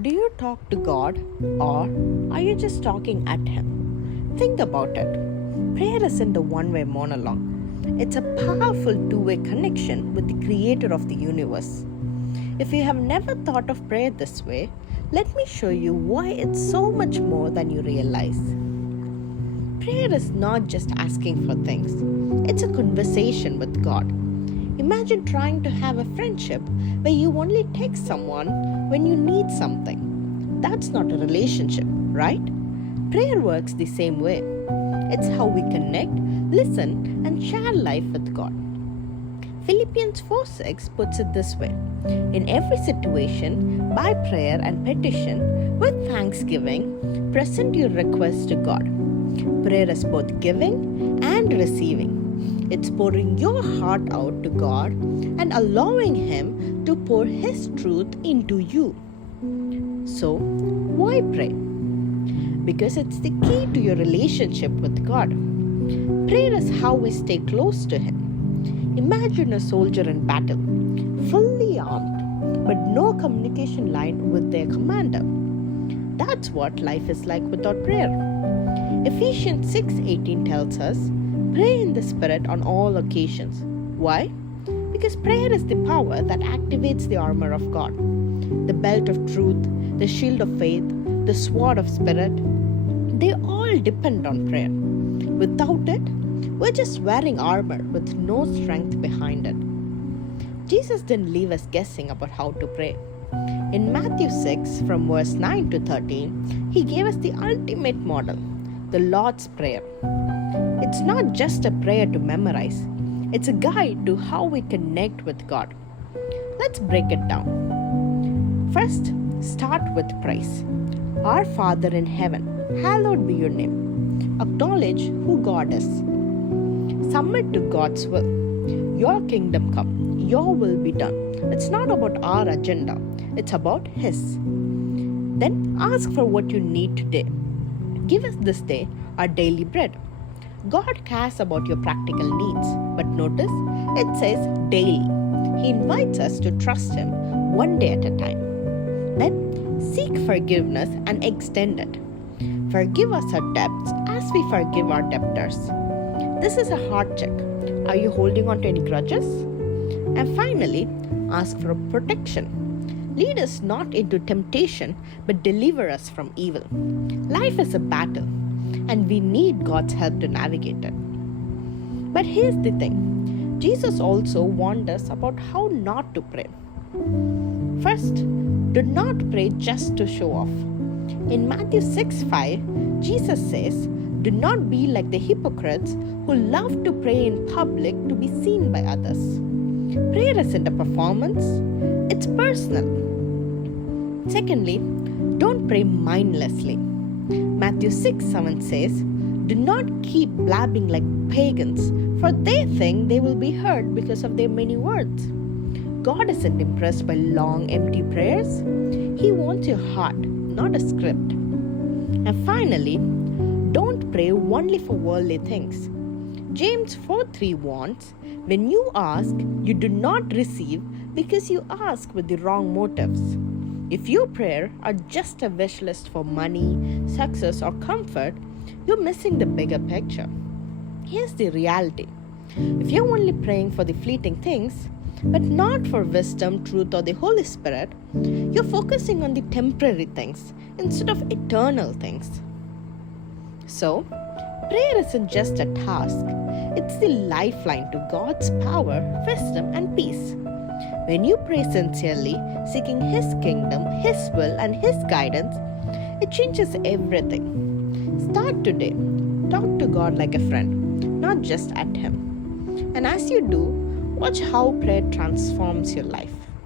Do you talk to God or are you just talking at Him? Think about it. Prayer isn't a one way monologue, it's a powerful two-way connection with the Creator of the universe. If you have never thought of prayer this way, let me show you why it's so much more than you realize. Prayer is not just asking for things, it's a conversation with God. Imagine trying to have a friendship where you only text someone when you need something. That's not a relationship, right? Prayer works the same way. It's how we connect, listen, and share life with God. Philippians 4:6 puts it this way: in every situation, by prayer and petition, with thanksgiving, present your requests to God. Prayer is both giving and receiving. It's pouring your heart out to God and allowing Him to pour His truth into you. So, why pray? Because it's the key to your relationship with God. Prayer is how we stay close to Him. Imagine a soldier in battle, fully armed, but no communication line with their commander. That's what life is like without prayer. Ephesians 6:18 tells us, pray in the Spirit on all occasions. Why? Because prayer is the power that activates the armor of God. The belt of truth, the shield of faith, the sword of Spirit, they all depend on prayer. Without it, we're just wearing armor with no strength behind it. Jesus didn't leave us guessing about how to pray. In Matthew 6, from verse 9 to 13, He gave us the ultimate model, the Lord's Prayer. It's not just a prayer to memorize, it's a guide to how we connect with God. Let's break it down. First, start with praise. Our Father in heaven, hallowed be your name. Acknowledge who God is. Submit to God's will. Your kingdom come, your will be done. It's not about our agenda, it's about His. Then ask for what you need today. Give us this day our daily bread. God cares about your practical needs, but notice it says daily. He invites us to trust Him one day at a time. Then seek forgiveness and extend it. Forgive us our debts as we forgive our debtors. This is a heart check. Are you holding on to any grudges? And finally, ask for protection. Lead us not into temptation, but deliver us from evil. Life is a battle, and we need God's help to navigate it. But here's the thing. Jesus also warned us about how not to pray. First, do not pray just to show off. In Matthew 6:5, Jesus says, do not be like the hypocrites who love to pray in public to be seen by others. Prayer isn't a performance, it's personal. Secondly, don't pray mindlessly. Matthew 6:7 says, do not keep blabbing like pagans, for they think they will be heard because of their many words. God isn't impressed by long, empty prayers. He wants your heart, not a script. And finally, don't pray only for worldly things. James 4:3 warns, when you ask, you do not receive because you ask with the wrong motives. If your prayer are just a wish list for money, success, or comfort, you're missing the bigger picture. Here's the reality. If you're only praying for the fleeting things, but not for wisdom, truth, or the Holy Spirit, you're focusing on the temporary things instead of eternal things. So, prayer isn't just a task, it's the lifeline to God's power, wisdom, and peace. When you pray sincerely, seeking His kingdom, His will, and His guidance, it changes everything. Start today. Talk to God like a friend, not just at Him. And as you do, watch how prayer transforms your life.